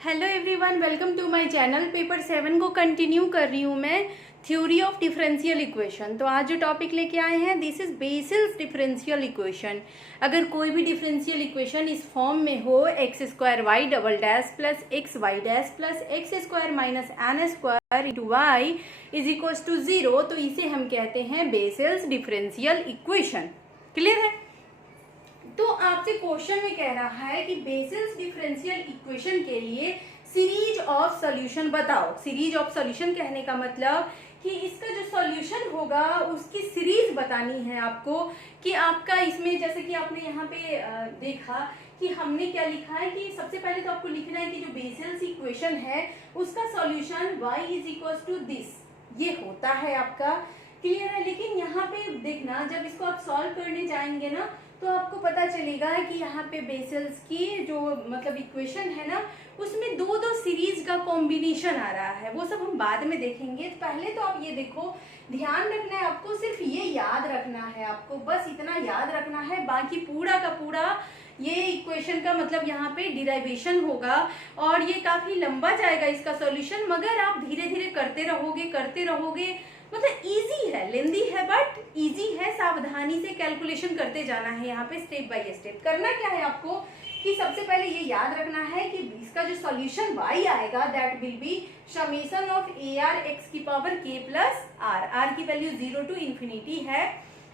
Hello everyone, welcome to my channel. Paper 7 को continue कर रही हूँ मैं, थ्योरी ऑफ डिफरेंशियल इक्वेशन। तो आज जो टॉपिक लेके आए हैं, this is basis differential equation. अगर कोई भी डिफरेंशियल इक्वेशन इस फॉर्म में हो, x square y double dash plus x y dash plus x square minus n square into y is equal to 0, तो इसे हम कहते हैं बेसिस डिफरेंशियल इक्वेशन। क्लियर है? तो आपसे क्वेश्चन में कह रहा है कि बेसिस डिफरेंशियल इक्वेशन के लिए सीरीज ऑफ सॉल्यूशन बताओ। सीरीज ऑफ सॉल्यूशन कहने का मतलब कि इसका जो सॉल्यूशन होगा उसकी सीरीज बतानी है आपको। कि आपका इसमें जैसे कि आपने यहाँ पे देखा कि हमने क्या लिखा है कि सबसे पहले तो आपको लिखना है कि जो बेसिस इक्वेशन है उसका solution y is equal to this, ये होता है आपका। क्लियर है? लेकिन यहाँ पे देखना, जब इसको आप सॉल्व करने जाएंगे ना तो आपको पता चलेगा कि यहाँ पे बेसिस की जो मतलब इक्वेशन है ना, उसमें दो दो सीरीज का कॉम्बिनेशन आ रहा है। वो सब हम बाद में देखेंगे। तो पहले तो आप ये देखो, ध्यान रखना है आपको, सिर्फ ये याद रखना है आपको, बस इतना याद रखना है। बाकी पूरा का पूरा ये इक्वेशन का मतलब यहाँ पे डिराइवेशन होगा और ये काफी लंबा जाएगा इसका सॉल्यूशन, मगर आप धीरे धीरे करते रहोगे। मतलब इजी है, लेंदी है बट इजी है। सावधानी से कैलकुलेशन करते जाना है यहाँ पे, स्टेप बाय स्टेप। करना क्या है आपको कि सबसे पहले ये याद रखना है कि इसका जो सॉल्यूशन y आएगा that will be summation of A R x की पावर k प्लस आर की वैल्यू 0 टू इंफिनिटी है।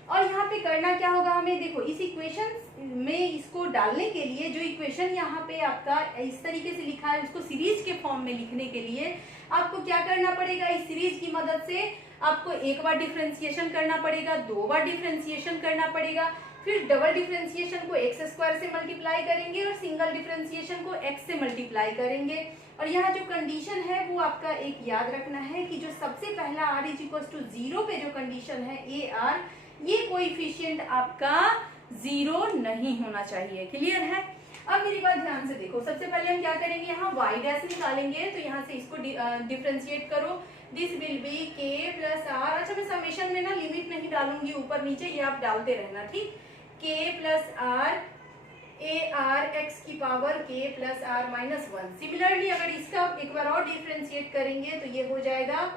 और यहाँ पे करना क्या होगा हमें, देखो इस इक्वेशन में इसको डालने के लिए, जो इक्वेशन यहाँ पे आपका इस तरीके से लिखा है उसको सीरीज के फॉर्म में लिखने के लिए आपको क्या करना पड़ेगा, इस सीरीज की मदद से आपको एक बार डिफरेंशिएशन करना पड़ेगा, दो बार डिफरेंशिएशन करना पड़ेगा, फिर डबल डिफरेंशिएशन को एक्स स्क्वायर से मल्टीप्लाई करेंगे और सिंगल डिफरेंशिएशन को एक्स से मल्टीप्लाई करेंगे। और यहाँ जो कंडीशन है वो आपका एक याद रखना है कि जो सबसे पहला r इज इक्वल टू 0 पे जो कंडीशन है ए आर, ये कोएफिशिएंट आपका 0 नहीं होना चाहिए। क्लियर है? अब मेरी बात ध्यान से देखो, सबसे पहले हम क्या करेंगे, यहाँ y डैश निकालेंगे। तो यहाँ से इसको डिफरेंशिएट करो, this will be k plus r. अच्छा, मैं समेशन में ना लिमिट नहीं डालूंगी ऊपर नीचे, ये आप डालते रहना, ठीक। k plus R A R x की power k plus are minus 1। Similarly अगर इसका एक बार और डिफरेंशिएट करेंगे तो ये हो जाएगा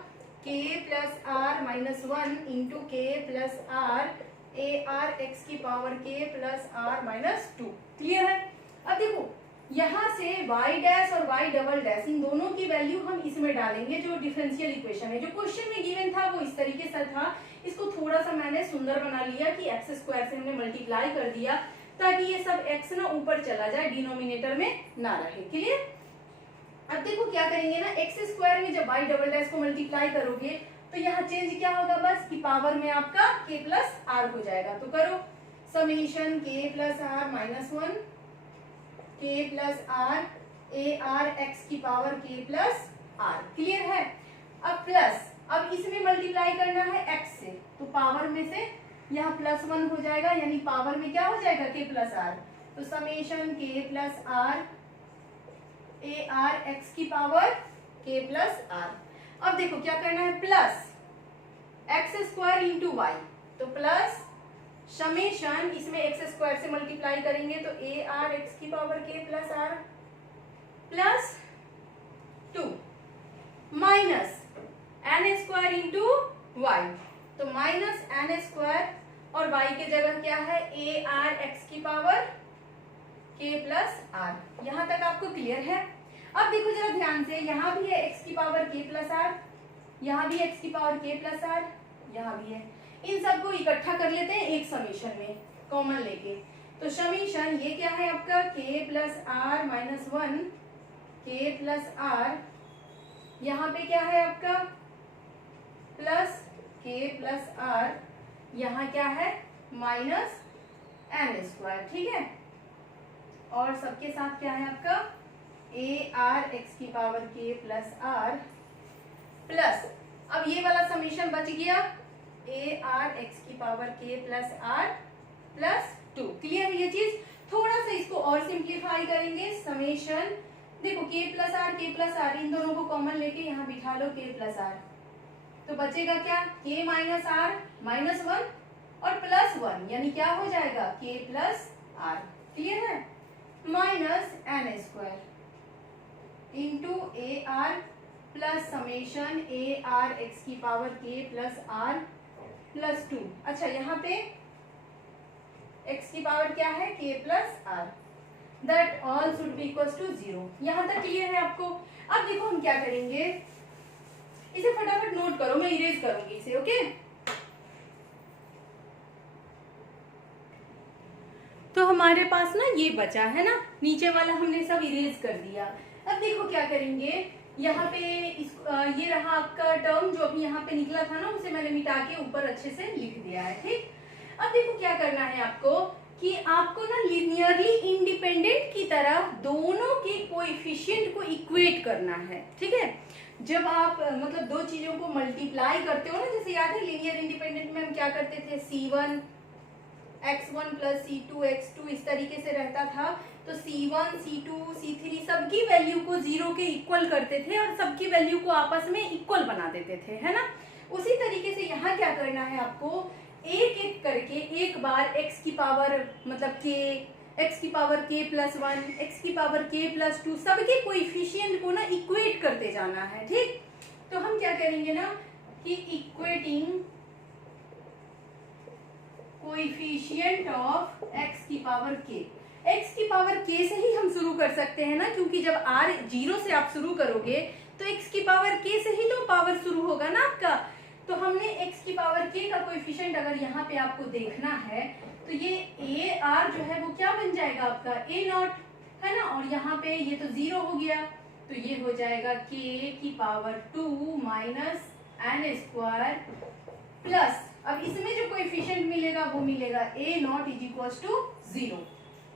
k plus are minus 1 into K plus R A R x की power k plus are minus 2। Clear है? अब देखो यहाँ से y डैश और y डबल डैश, इन दोनों की वैल्यू हम इसमें डालेंगे। जो डिफरेंशियल इक्वेशन है, जो क्वेश्चन में गिवन था वो इस तरीके से था। इसको थोड़ा सा मैंने सुंदर बना लिया कि एक्स स्क्वायर से हमने मल्टीप्लाई कर दिया ताकि ये सब x ना ऊपर चला जाए, डिनोमिनेटर में ना रहे। क्लियर? अब देखो क्या करेंगे ना, एक्स स्क्वायर में जब y डबल डैश को मल्टीप्लाई करोगे तो यहाँ चेंज क्या होगा, बस की पावर में आपका k प्लस आर हो जाएगा। तो करो summation k plus are minus 1 k plus R A R x की power k plus are. Clear है? अब प्लस, अब इसमें मल्टीप्लाई करना है x से, तो पावर में से यहाँ प्लस 1 हो जाएगा, यानी पावर में क्या हो जाएगा, k प्लस आर। तो summation k plus R A R x की पावर k प्लस आर। अब देखो क्या करना है, plus x square into y, तो प्लस समेशन, इसमें एक्स स्क्वायर से मल्टीप्लाई करेंगे तो ए आर एक्स की power k plus r plus 2 minus n square into y, तो माइनस एन स्क्वायर और y के जगह क्या है, ए आर एक्स की पावर k प्लस आर। यहां तक आपको क्लियर है? अब देखो जरा ध्यान से, यहाँ भी है x की पावर k प्लस आर, यहाँ भी x की पावर k प्लस आर, यहाँ भी है। इन सबको इकट्ठा कर लेते हैं एक समीशन में कॉमन लेके। तो समीशन ये क्या है आपका, k plus are minus 1 k plus r, यहाँ पे क्या है आपका प्लस k प्लस आर, यहाँ क्या है माइनस एन स्क्वायर। ठीक है? और सबके साथ क्या है आपका ए आर एक्स की power k plus r plus, अब ये वाला समीशन बच गया ए आर एक्स की power k plus r plus 2। Clear है ये चीज? थोड़ा सा इसको और सिंप्लीफाई करेंगे। समेशन देखो k प्लस आर, इन दोनों को कॉमन लेके यहाँ बिठा लो k प्लस आर, तो बचेगा क्या, k माइनस आर माइनस 1 और प्लस 1, यानी क्या हो जाएगा k प्लस आर। क्लियर है? Minus n square a r plus summation a are x की power k plus r plus 2। अच्छा, यहाँ पे x की पावर क्या है, k plus r, that all should be equal to 0। यहाँ तक क्लियर है आपको? अब देखो हम क्या करेंगे, इसे फटाफट नोट करो, मैं इरेज करूंगी इसे, ओके? तो हमारे पास ना ये बचा है ना, नीचे वाला हमने सब इरेज कर दिया। अब देखो क्या करेंगे, यहाँ पे ये रहा आपका टर्म जो अभी यहाँ पे निकला था ना, उसे मैंने मिटा के ऊपर अच्छे से लिख दिया है, ठीक? अब देखो क्या करना है आपको कि आपको ना लिनियरली इंडिपेंडेंट की तरह दोनों के कोएफिशिएंट को इक्वेट करना है, ठीक है? जब आप मतलब दो चीजों को मल्टीप्लाई करते हो ना, जैसे याद है लीनियर इंडिपेंडेंट में हम क्या करते थे, c1 x1 plus c2 x2 इस तरीके से रहता था। तो c1 c2 c3 सबकी वैल्यू को 0 के इक्वल करते थे और सबकी वैल्यू को आपस में इक्वल बना देते थे, है ना? उसी तरीके से यहाँ क्या करना है आपको, एक एक करके एक बार x की पावर मतलब k, x की पावर k प्लस 1, x की पावर k प्लस 2 सबके कोएफिशिएंट को ना इक्वेट करते जाना है, ठीक? तो हम क्या करेंगे ना कि इक्वेटिंग कोएफिशिएंट ऑफ x की पावर k, x की पावर k से ही हम शुरू कर सकते हैं ना, क्योंकि जब r 0 से आप शुरू करोगे तो x की पावर k से ही तो पावर शुरू होगा ना आपका। तो हमने x की पावर k का कोएफिशिएंट अगर यहाँ पे आपको देखना है तो ये ए आर जो है वो क्या बन जाएगा आपका ए नॉट, है ना? और यहाँ पे ये तो 0 हो गया, तो ये हो जाएगा k की power 2 minus n square plus, अब इसमें जो कोएफिशिएंट मिलेगा वो मिलेगा a naught is equal to 0।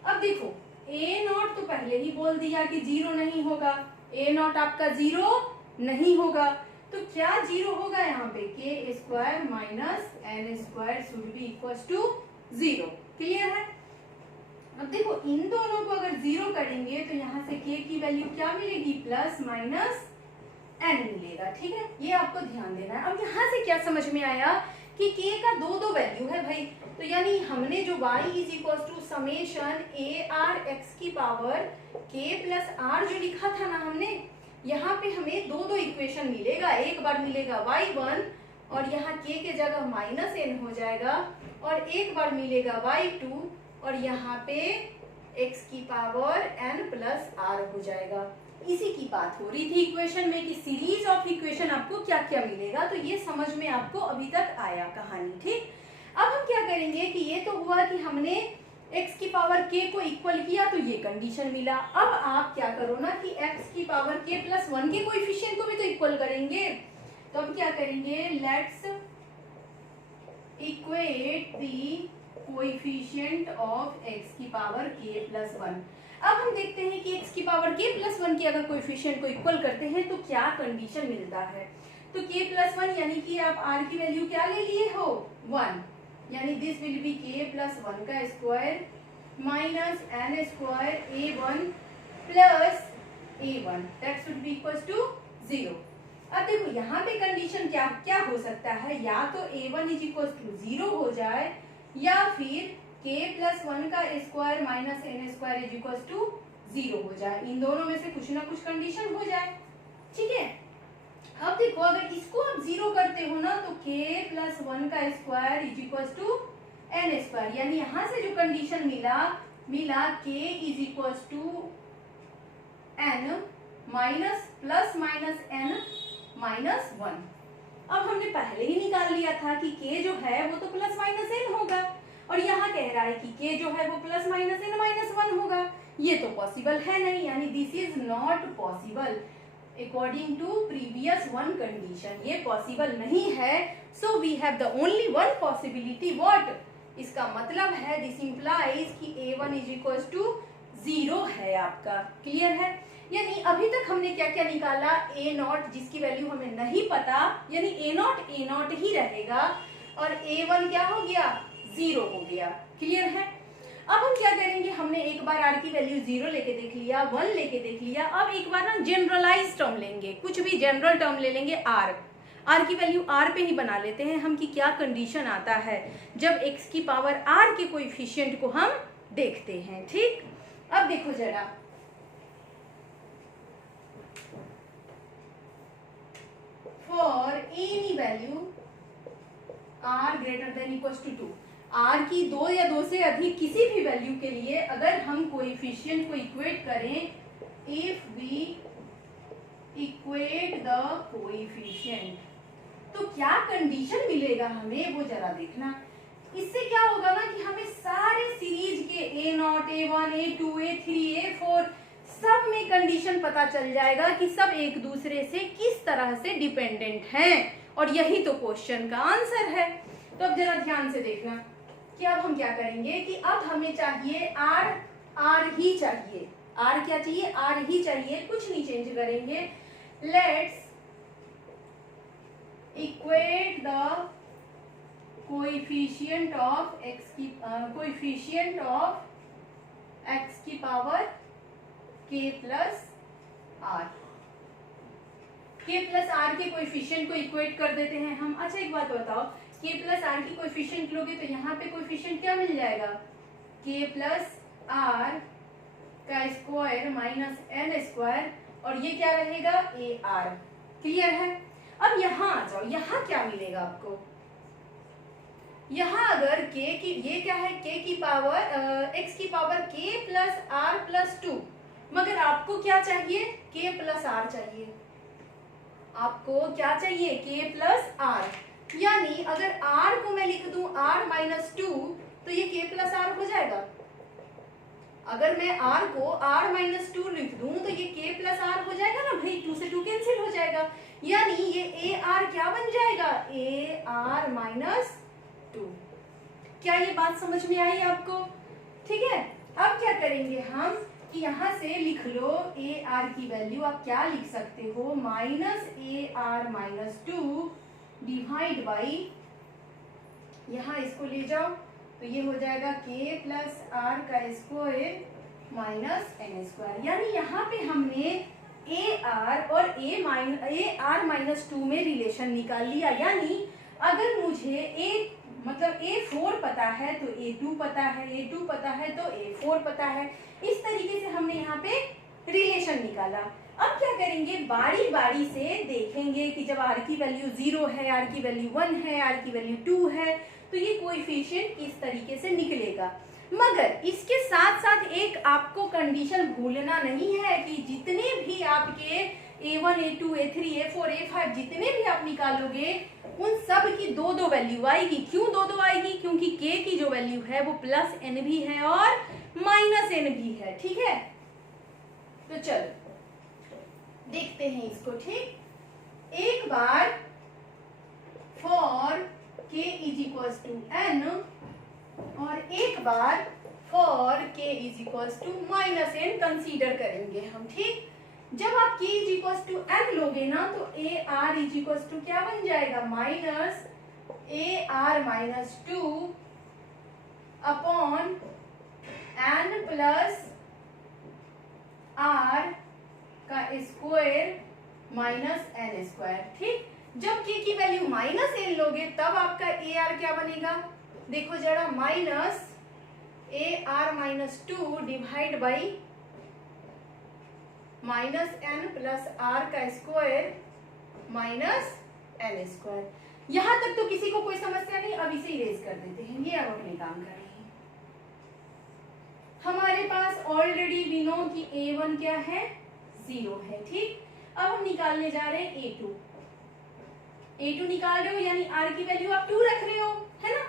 अब देखो ए नॉट तो पहले ही बोल दिया कि 0 नहीं होगा, ए नॉट आपका 0 नहीं होगा, तो क्या 0 होगा यहाँ पे, k square minus n square should be equal to 0। Clear है? अब देखो इन दोनों को अगर 0 करेंगे तो यहाँ से k की वैल्यू क्या मिलेगी, प्लस माइनस n मिलेगा, ठीक है? ये आपको ध्यान देना है। अब यहाँ से क्या समझ में आया कि k का दो वैल्यू है भाई, तो यानी हमने जो y is equal to summation a are x की पावर k प्लस आर जो लिखा था ना हमने, यहाँ पे हमें दो इक्वेशन मिलेगा, एक बार मिलेगा y1 और यहाँ k के जगह माइनस n हो जाएगा, और एक बार मिलेगा y2 और यहाँ पे x की पावर n प्लस r हो जाएगा। इसी की बात हो रही थी इक्वेशन में कि सीरीज ऑफ इक्वेशन आपको क्या क्या मिलेगा, तो ये समझ में आपको अभी तक आया कहानी, ठीक? अब हम क्या करेंगे कि ये तो हुआ कि हमने x की पावर k को इक्वल किया तो ये कंडीशन मिला। अब आप क्या करो ना कि x की पावर k प्लस 1 के कोएफिशिएंट को भी तो इक्वल करेंगे, तो अब क्या करेंगे, let's equate the coefficient of x की पावर k प्लस 1। अब हम देखते हैं कि x की पावर k प्लस 1 की अगर कोएफिशिएंट को इक्वल करते हैं तो क्या कंडीशन मिलता है। तो k प्लस 1 यानी कि आप r की वैल्यू क्या ले लिए हो, 1, यानी this will be k plus 1 का square minus n square a1 plus a1 that should be equal to 0। अब देखो यहाँ पे कंडीशन क्या क्या हो सकता है, या तो a1 इज इक्वल टू 0 हो जाए या फिर k प्लस 1 का square minus n square is equal to 0 हो जाए। इन दोनों में से कुछ ना कुछ कंडीशन हो जाए, ठीक है? अब देखो अगर इसको आप 0 करते हो ना तो k प्लस 1 का square is equal to n square, यानी यहाँ से जो कंडीशन मिला k is equal to n minus plus minus n minus 1। अब हमने पहले ही निकाल लिया था कि k जो है वो तो प्लस माइनस n होगा, और यहाँ कह रहा है कि k जो है वो प्लस माइनस n माइनस 1 होगा। ये तो पॉसिबल है नहीं, यानी this is not possible according to previous one condition, ये पॉसिबल नहीं है। So we have the only one possibility, what, इसका मतलब है दिस इंप्लाइज कि a1 इज इक्वल टू 0 है आपका। क्लियर है? यानी अभी तक हमने क्या क्या निकाला, a नॉट जिसकी वैल्यू हमें नहीं पता, यानी a नॉट ही रहेगा, और a1 क्या हो गया, 0 हो गया। क्लियर है? अब हम क्या करेंगे, हमने एक बार r की वैल्यू 0 लेके देख लिया, 1 लेके देख लिया, अब एक बार ना जनरलाइज टर्म लेंगे, कुछ भी जनरल टर्म ले लेंगे, r की वैल्यू r पे ही बना लेते हैं हम कि क्या कंडीशन आता है जब x की पावर r के कोएफिशिएंट को हम देखते हैं, ठीक? अब देखो जरा, any value r greater than equal to 2, r की 2 या 2 से अधिक किसी भी वैल्यू के लिए अगर हम कोएफिशिएंट को इक्वेट करें, if we equate the coefficient, तो क्या कंडीशन मिलेगा हमें वो जरा देखना। इससे क्या होगा ना कि हमें सारे सीरीज के a0, a1, a2, a3, a4 सब में कंडीशन पता चल जाएगा कि सब एक दूसरे से किस तरह से डिपेंडेंट हैं, और यही तो क्वेश्चन का आंसर है। तो अब जरा ध्यान से देखना कि अब हम क्या करेंगे कि अब हमें चाहिए r ही चाहिए, r क्या चाहिए, r ही चाहिए, कुछ नहीं चेंज करेंगे। Let's equate the coefficient of x की power k plus r, k plus r के कोएफिशिएंट को इक्वेट कर देते हैं हम। अच्छा एक बात बताओ, k प्लस r की कोएफिशिएंट लोगे तो यहाँ पे कोएफिशिएंट क्या मिल जाएगा, k प्लस r का स्क्वायर माइनस n स्क्वायर, और ये क्या रहेगा ar। क्लियर है। अब यहाँ आ जाओ, यहाँ क्या मिलेगा आपको, यहाँ अगर k की, ये क्या है, k की पावर x की power k plus r plus 2, मगर आपको क्या चाहिए, k प्लस r चाहिए, आपको क्या चाहिए, k प्लस r, यानी अगर r को मैं लिख दूं r माइनस 2 तो ये k प्लस r हो जाएगा। अगर मैं r को r माइनस 2 लिख दूं तो ये k प्लस r हो जाएगा ना भाई, 2 से 2 कैंसिल हो जाएगा, यानी ये ar क्या बन जाएगा, ar माइनस 2। क्या ये बात समझ में आई आपको? ठीक है। अब क्या करेंगे हम कि यहाँ से लिख लो ar की वैल्यू आप क्या लिख सकते हो, minus ar minus 2 divide by, यहाँ इसको ले जाओ तो ये हो जाएगा k प्लस r का स्क्वायर माइनस n स्क्वायर, यानी यहाँ पे हमने ar और ar माइनस 2 में रिलेशन निकाल लिया। यानी अगर मुझे मतलब a4 पता है तो a2 पता है, a2 पता है तो a4 पता है, इस तरीके से हमने यहाँ पे रिलेशन निकाला। अब क्या करेंगे, बारी बारी से देखेंगे कि जब r की वैल्यू 0 है, r की वैल्यू 1 है, r की वैल्यू 2 है, तो ये कोएफिशिएंट किस तरीके से निकलेगा। मगर इसके साथ साथ एक आपको कंडीशन भूलना नहीं है कि जितने भी आपके a1, a2, a3, a4, a5 जितने भी आप निकालोगे उन सब की दो दो वैल्यू आएगी। क्यों दो दो आएगी, क्योंकि k की जो वैल्यू है वो प्लस n भी है और माइनस n भी है। ठीक है, तो चलो देखते हैं इसको। ठीक, एक बार for k is equals to n और एक बार for k is equals to minus n consider करेंगे हम। ठीक, जब आप k is equals to n लोगे ना तो ar इज इक्वल्स टू क्या बन जाएगा, minus ar minus 2 upon n plus r का स्क्वायर माइनस n स्क्वायर। ठीक, जब k की वैल्यू माइनस n लोगे तब आपका ar क्या बनेगा, देखो जरा, minus ar minus 2 divide by minus n plus r का स्क्वायर माइनस n स्क्वायर। यहां तक तो किसी को कोई समस्या नहीं, अब इसे इरेज कर देते हैं, ये अब अपने काम कर रहे हैं। हमारे पास ऑलरेडी वी नो कि a1 क्या है, 0 है। ठीक, अब हम निकालने जा रहे हैं a2 निकाल रहे हो, यानी r की वैल्यू आप 2 रख रहे हो, है ना।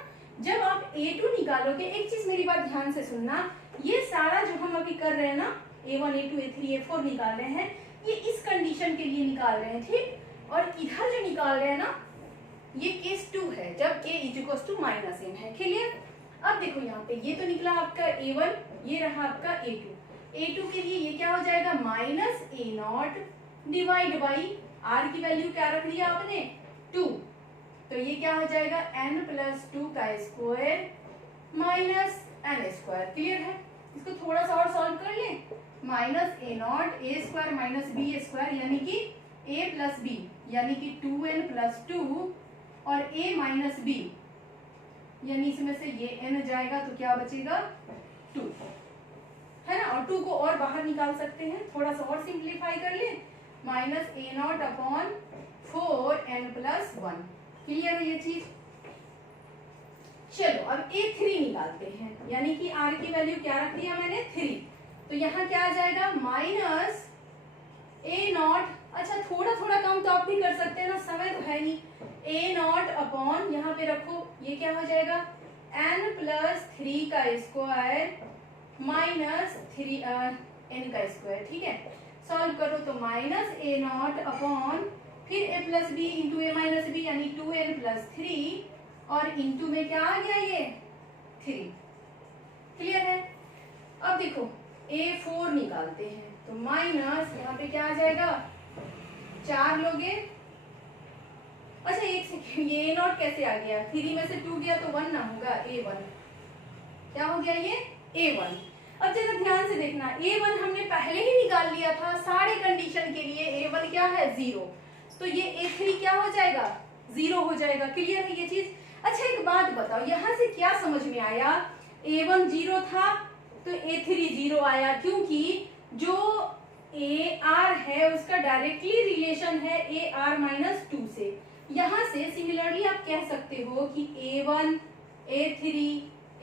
जब आप a2 निकालोगे, एक चीज मेरी बात ध्यान से सुनना, ये सारा जो हम अभी कर रहे हैं ना, a1, a2, a3, a4 निकाल रहे हैं, ये इस कंडीशन के लिए निकाल रहे हैं। ठीक, और इधर जो निकाल रहे हैं ना, ये केस 2 है जब k is equal to minus n है। क्लियर। अब देखो यहाँ पे ये तो निकला आपका a1, ये रहा आपका a2 के लिए ये क्या हो जाएगा, minus a0 divide by r की वैल्यू क्या रख लिया आपने, 2, तो ये क्या हो जाएगा, n प्लस 2 का square minus n square. Clear है। इसको थोड़ा सा और सॉल्व कर लें, minus a0 a square minus b square, यानी कि a प्लस b, यानी कि 2n प्लस 2 और a माइनस b, यानी इसमें से ये n जाएगा तो क्या बचेगा, 2, है ना। और 2 को और बाहर निकाल सकते हैं, थोड़ा सा और सिंप्लीफाई कर ले, minus a0 upon 4n+1। Clear है ये चीज? चलो अब a3 निकालते हैं, यानी कि r की वैल्यू क्या रख दिया मैंने 3, तो यहाँ क्या आ जाएगा माइनस a0। अच्छा थोड़ा थोड़ा काम तो आप भी कर सकते हैं ना, समय तो है नहीं। a0 अपॉन यहाँ पे रखो, ये क्या हो जाएगा n+3 का स्क्वायर माइनस 3n का स्क्वायर। ठीक है, सॉल्व करो तो माइनस a0 अपॉन फिर a+b into a minus b यानी 2n+3 और इंटू में क्या आ गया ये 3। क्लियर है? अब देखो a4 निकालते हैं तो माइनस यहाँ पे क्या आ जाएगा 4 लोगे। अच्छा एक सेकेंड, ये a0 कैसे आ गया? 3 में से 2 गया तो 1 ना होगा, a1 क्या हो गया ये a1। अब जरा ध्यान से देखना, a1 हमने पहले ही निकाल लिया था, सारे कंडीशन के लिए a1 क्या है 0, तो ये a3 क्या हो जाएगा 0 हो जाएगा। क्लियर है ये चीज? अच्छा एक बात बताओ, यहाँ से क्या समझ में आया? a1 0 था तो a3 0 आया, क्योंकि जो ar है उसका डायरेक्टली रिलेशन है ar-2 से। यहाँ से सिमिलरली आप कह सकते हो कि a1, a3,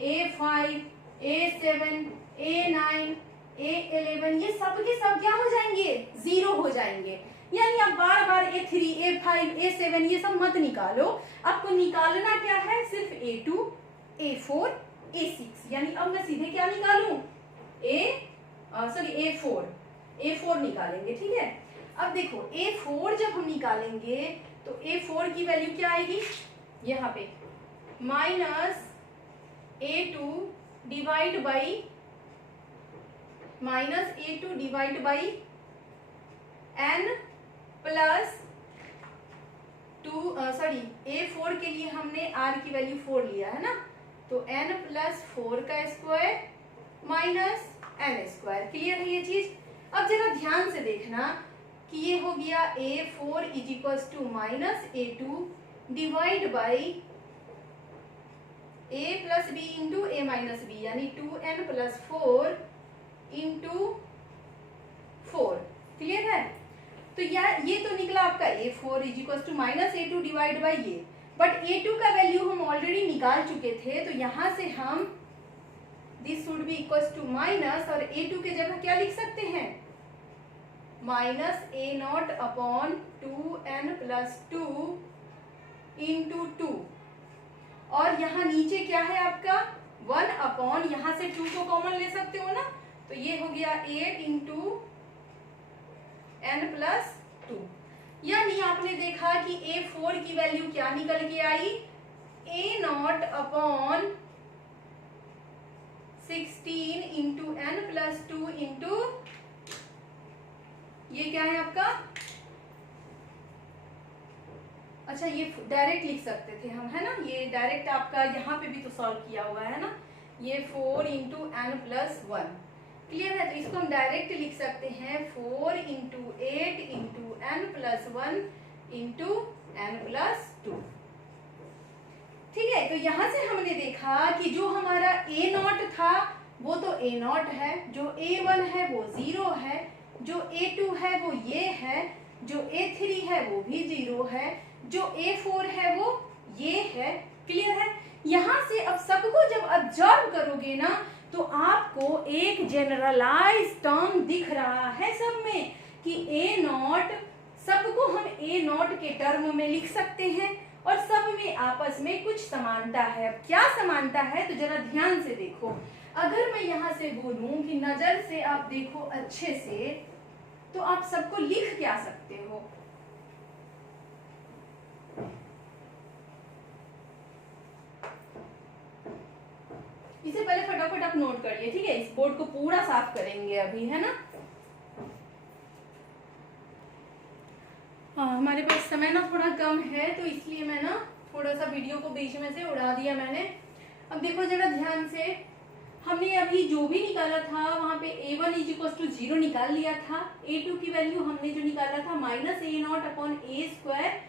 a5, a7, a9, a11 ये सब के सब क्या हो जाएंगे 0 हो जाएंगे। यानी आप बार बार a3, a5, a7 ये सब मत निकालो, आपको निकालना क्या है सिर्फ a2, a4, a6। यानी अब मैं सीधे क्या निकालूं a4 निकालेंगे। ठीक है, अब देखो a4 जब हम निकालेंगे तो a4 की वैल्यू क्या आएगी यहाँ पे minus a2 divide by n plus 2 a4 के लिए हमने r की वैल्यू 4 लिया है ना, तो n+4 का square minus n square. Clear है ये चीज? अब जरा ध्यान से देखना कि ये हो गया a4 is equals to minus a2 divide by a plus b into a minus b यानी 2n+4 इंटू 4। क्लियर है? तो ये तो निकला आपका a4 is equals to minus a2 divide by ये, बट a2 का वैल्यू हम ऑलरेडी निकाल चुके थे, तो यहाँ से हम this should be equals to minus और a2 के जगह क्या लिख सकते हैं minus a0 upon 2n+2 into 2, और यहाँ नीचे क्या है आपका 1 अपॉन, यहाँ से 2 को कॉमन ले सकते हो ना, तो ये हो गया 8 इंटू n+2। यानी आपने देखा कि a4 की वैल्यू क्या निकल के आई a0 upon 16 into n+2 into ये क्या है आपका, अच्छा ये डायरेक्ट लिख सकते थे हम, है ना, ये डायरेक्ट आपका यहाँ पे भी तो सॉल्व किया हुआ है ना, ये 4 इंटू n+1। क्लियर है? तो इसको हम डायरेक्ट लिख सकते हैं 4 into 8 into n+1 into n+2। ठीक है, तो यहाँ से हमने देखा कि जो हमारा a0 था वो तो a0 है, जो a1 है वो 0 है, जो a2 है वो ये है, जो a3 है वो भी 0 है, जो a4 है वो ये है। क्लियर है? यहाँ से अब सबको जब ऑब्जर्व करोगे ना तो आपको एक जनरलाइज टर्म दिख रहा है सब में कि a0 सबको हम a0 के टर्म में लिख सकते हैं और सब में आपस में कुछ समानता है। अब क्या समानता है तो जरा ध्यान से देखो, अगर मैं यहाँ से बोलूं कि नजर से आप देखो अच्छे से तो आप सबको लिख क्या सकते हो, इसे पहले फटाफट आप नोट करिए। ठीक है, इस बोर्ड को पूरा साफ करेंगे अभी, है ना। हाँ, हमारे पास समय ना थोड़ा कम है तो इसलिए मैं ना थोड़ा सा वीडियो को बीच में से उड़ा दिया मैंने। अब देखो जरा ध्यान से, हमने अभी जो भी निकाला था वहां पे a1 इज इक्वल टू 0 निकाल लिया था, a2 की वैल्यू हमने जो निकाला था minus a0 upon a square,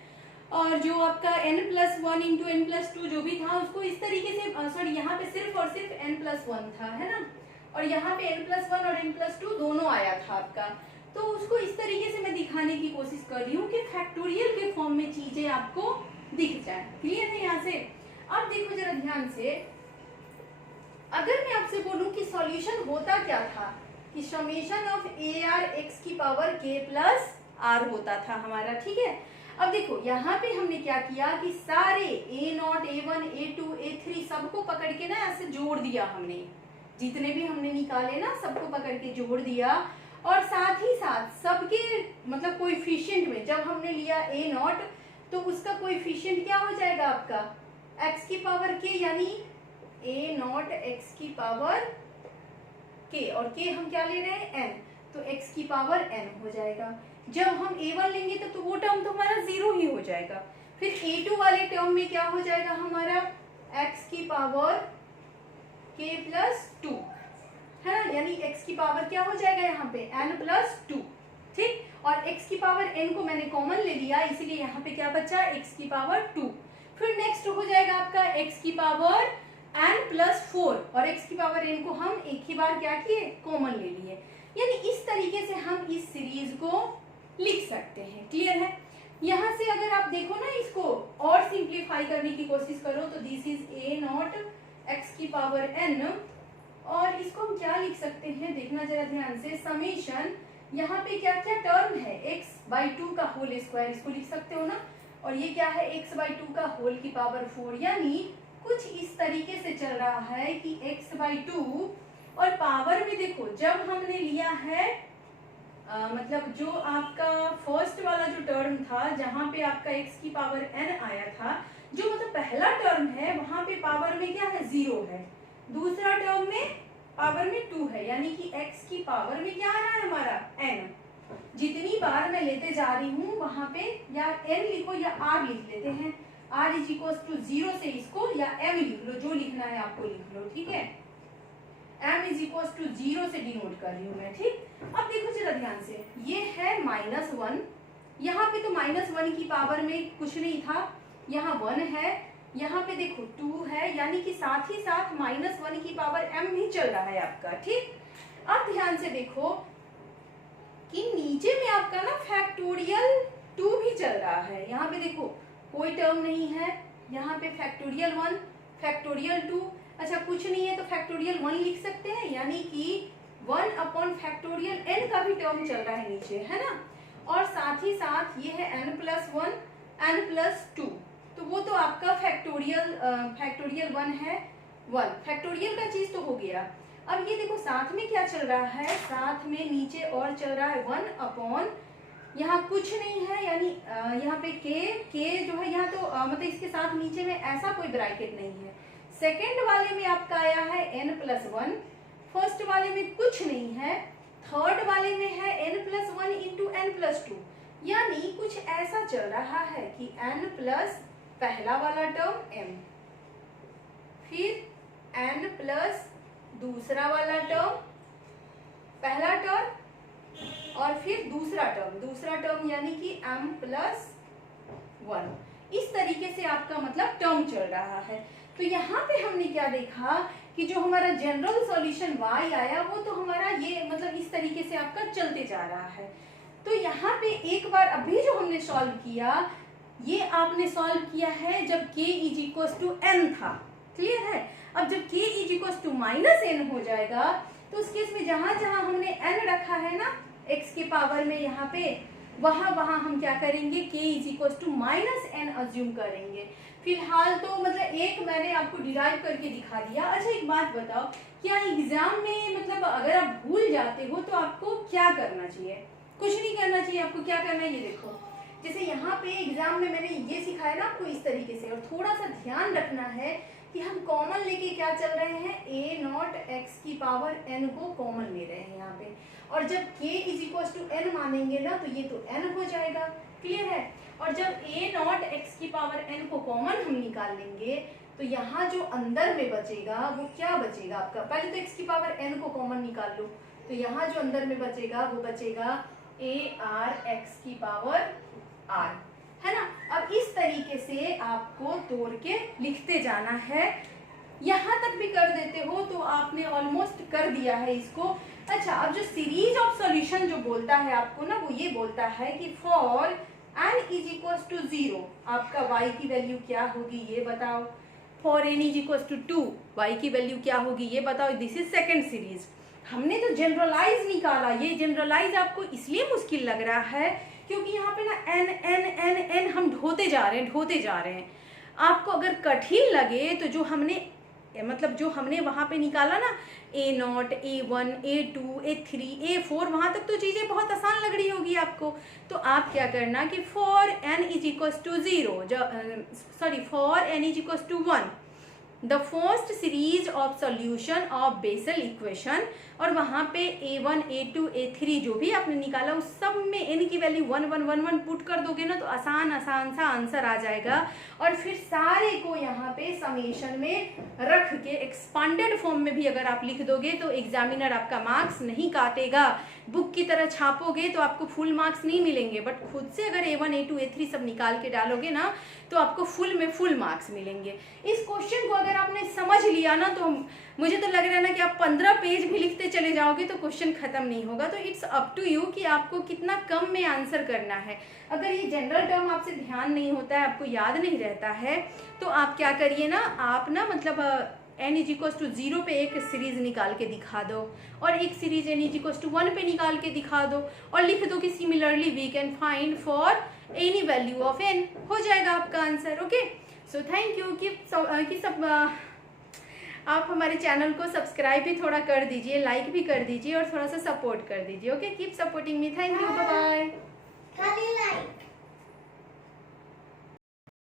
और जो आपका n+1 इंटू n+2 जो भी था उसको इस तरीके से, सॉरी यहाँ पे सिर्फ और सिर्फ n+1 था, है ना, और यहाँ पे n+1 और n+2 दोनों आया था आपका, तो उसको इस तरीके से मैं दिखा दिखाने की कोशिश कर रही हूँ कि फैक्टोरियल के फॉर्म में चीजें आपको दिख जाए। क्लियर है यहाँ से? अब देखो जरा ध्यान से, अगर मैं आपसे बोलूं कि सॉल्यूशन होता क्या था, कि summation of A R x की पावर के प्लस आर होता था हमारा। ठीक है, अब देखो यहाँ पे हमने क्या किया कि सारे a naught, a one, a two, a three सबको पकड़ के ना ऐसे जोड़ दिया हमने, जितने भी हमने निकाले ना सबको पकड़ के जोड़ दिया। और साथ ही साथ सबके मतलब कोएफिशिएंट में जब हमने लिया ए नॉट तो उसका कोएफिशिएंट क्या हो जाएगा आपका एक्स की पावर के, यानी ए नॉट एक्स की पावर के, और के हम क्या ले रहे हैं एन, तो एक्स की पावर एन हो जाएगा। जब हम a1 लेंगे तो वो टर्म तो हमारा 0 ही हो जाएगा। फिर a2 वाले टर्म में क्या हो जाएगा हमारा x की पावर k प्लस 2 है ना, यानी x की पावर क्या हो जाएगा यहाँ पे n प्लस 2। ठीक, और x की पावर n को मैंने कॉमन ले लिया, इसीलिए यहाँ पे क्या बचा x की पावर 2। फिर नेक्स्ट हो जाएगा आपका x की पावर n प्लस 4, और x की पावर n को हम एक ही बार क्या किए कॉमन ले लिए। यानी इस तरीके से हम इस सीरीज को लिख सकते हैं। क्लियर है? यहाँ से अगर आप देखो ना इसको और सिंप्लीफाई करने की कोशिश करो तो this is a not x की पावर एन, और इसको हम क्या लिख सकते हैं देखना जरा ध्यान से, समेशन यहाँ पे क्या क्या टर्म है x/2 का होल स्क्वायर, इसको लिख सकते हो ना, और ये क्या है x/2 का होल की पावर 4, यानी कुछ इस तरीके से चल रहा है कि x/2 और पावर में देखो जब हमने लिया है मतलब जो आपका फर्स्ट वाला जो टर्म था जहां पे आपका x की पावर n आया था, जो मतलब पहला टर्म है वहां पे पावर में क्या है 0 है, दूसरा टर्म में पावर में 2 है, यानी कि x की पावर में क्या आ रहा है हमारा n। जितनी बार मैं लेते जा रही हूँ वहां पे या n लिखो या r लिख लेते हैं, r इज इक्वल टू 0 से इसको, या m लिख लो, जो लिखना है आपको लिख लो। ठीक है, m इज इक्वल टू 0 से डिनोट कर रही हूँ मैं। ठीक, अब देखो जरा ध्यान से, ये है -1, यहाँ पे तो -1 की पावर में कुछ नहीं था, यहाँ 1 है, यहाँ पे देखो 2 है, यानी कि साथ ही साथ -1 की पावर m भी चल रहा है आपका। ठीक, अब ध्यान से देखो कि नीचे में आपका ना फैक्टोरियल 2 भी चल रहा है, यहाँ पे देखो कोई टर्म नहीं है, यहाँ पे फैक्टोरियल 1, फैक्टोरियल 2, अच्छा कुछ नहीं है तो फैक्टोरियल 1 लिख सकते हैं, यानी कि 1 अपॉन फैक्टोरियल n का भी टर्म चल रहा है नीचे, है ना, और साथ ही साथ ये है n प्लस 1, n प्लस 2, तो वो तो आपका फैक्टोरियल 1 है, 1 फैक्टोरियल का चीज तो हो गया। अब ये देखो साथ में क्या चल रहा है, साथ में नीचे और चल रहा है 1 अपॉन, यहाँ कुछ नहीं है, यानी यहाँ पे k जो है यहाँ तो मतलब इसके साथ नीचे में ऐसा कोई ब्रैकेट नहीं है। सेकेंड वाले में आपका आया है n प्लस 1, फर्स्ट वाले में कुछ नहीं है, थर्ड वाले में है n plus 1 into n plus 2, यानी कुछ ऐसा चल रहा है कि n प्लस पहला वाला टर्म m, फिर n प्लस दूसरा वाला टर्म, पहला टर्म, और फिर दूसरा टर्म यानी कि m प्लस 1, इस तरीके से आपका मतलब टर्म चल रहा है। तो यहाँ पे हमने क्या देखा कि जो हमारा जनरल सॉल्यूशन y आया वो तो हमारा ये मतलब इस तरीके से आपका चलते जा रहा है। तो यहाँ पे एक बार अभी जो हमने सॉल्व किया, ये आपने सॉल्व किया है जब k is equal to n था। क्लियर है? अब जब k is equal to -n हो जाएगा तो उस केस में जहां जहां हमने n रखा है ना x के पावर में, यहाँ पे वहां हम क्या करेंगे, k is equal to -n assume करेंगे। फिलहाल तो मतलब एक मैंने आपको डिराइव करके दिखा दिया। अच्छा एक बात बताओ, क्या एग्जाम में मतलब अगर आप भूल जाते हो तो आपको क्या करना चाहिए? कुछ नहीं करना चाहिए, आपको क्या करना है ये देखो, जैसे यहाँ पे एग्जाम में मैंने ये सिखाया ना आपको इस तरीके से, और थोड़ा सा ध्यान रखना है कि हम कॉमन लेके क्या चल रहे हैं, a नॉट x की पावर n को कॉमन ले रहे हैं यहाँ पे, और जब k is equal to n मानेंगे ना तो ये तो n हो जाएगा। क्लियर है? और जब a नॉट x की पावर n को कॉमन हम निकाल लेंगे तो यहाँ जो अंदर में बचेगा वो क्या बचेगा आपका, पहले तो x की पावर n को कॉमन निकाल लो, तो यहाँ जो अंदर में बचेगा वो बचेगा a r x की पावर r, है ना। अब इस तरीके से आपको तोड़ के लिखते जाना है, यहाँ तक भी कर देते हो तो आपने ऑलमोस्ट कर दिया है इसको। अच्छा, अब जो सीरीज ऑफ सॉल्यूशन जो बोलता है आपको ना, वो ये बोलता है कि for n is equal to 0 आपका y की वैल्यू क्या होगी ये बताओ। For n is equal to 2 y की वैल्यू क्या होगी ये बताओ। This is second series. हमने तो जनरलाइज निकाला। ये जनरलाइज आपको इसलिए मुश्किल लग रहा है क्योंकि यहाँ पे ना n n n n हम ढोते जा रहे हैं। आपको अगर कठिन लगे तो जो हमने वहां पे निकाला ना A0, A1, A2, A3, A4, वहां तक तो चीजें बहुत आसान लग रही होगी आपको। तो आप क्या करना कि for n is equal to 0 for n is equal to 1 the first series of solution of Bessel equation, और वहां पे A1, A2, A3 जो भी आपने निकाला उस सब में n की वैल्यू 1 1 1 1 पुट कर दोगे ना तो आसान सा आंसर आ जाएगा। और फिर सारे को यहाँ पे समेशन में रख के एक्सपांडेड फॉर्म में भी अगर आप लिख दोगे तो एग्जामिनर आपका मार्क्स नहीं काटेगा। बुक की तरह छापोगे तो आपको फुल मार्क्स नहीं मिलेंगे, बट खुद से अगर A1, A2, A3 सब निकाल के डालोगे ना तो आपको फुल मार्क्स मिलेंगे। इस क्वेश्चन को अगर आपने समझ लिया ना तो मुझे तो लग रहा है ना कि आप 15 पेज भी लिखते चले जाओगे तो क्वेश्चन खत्म नहीं होगा। तो इट्स अप टू यू कि आपको कितना कम में आंसर करना है। अगर ये जनरल टर्म आपसे ध्यान नहीं होता है, आपको याद नहीं रहता है, तो आप क्या करिए ना, आप ना n इज इक्वल टू 0 पे एक सीरीज निकाल के दिखा दो और एक series n is equal to 1 पे निकाल के दिखा दो और लिख दो कि similarly we can find for any value of n। हो जाएगा आपका answer. Okay, so thank you कि सब आप हमारे चैनल को सब्सक्राइब भी थोड़ा कर दीजिए, लाइक भी कर दीजिए और थोड़ा सा सपोर्ट कर दीजिए। Okay, keep supporting me. Thank you, bye bye.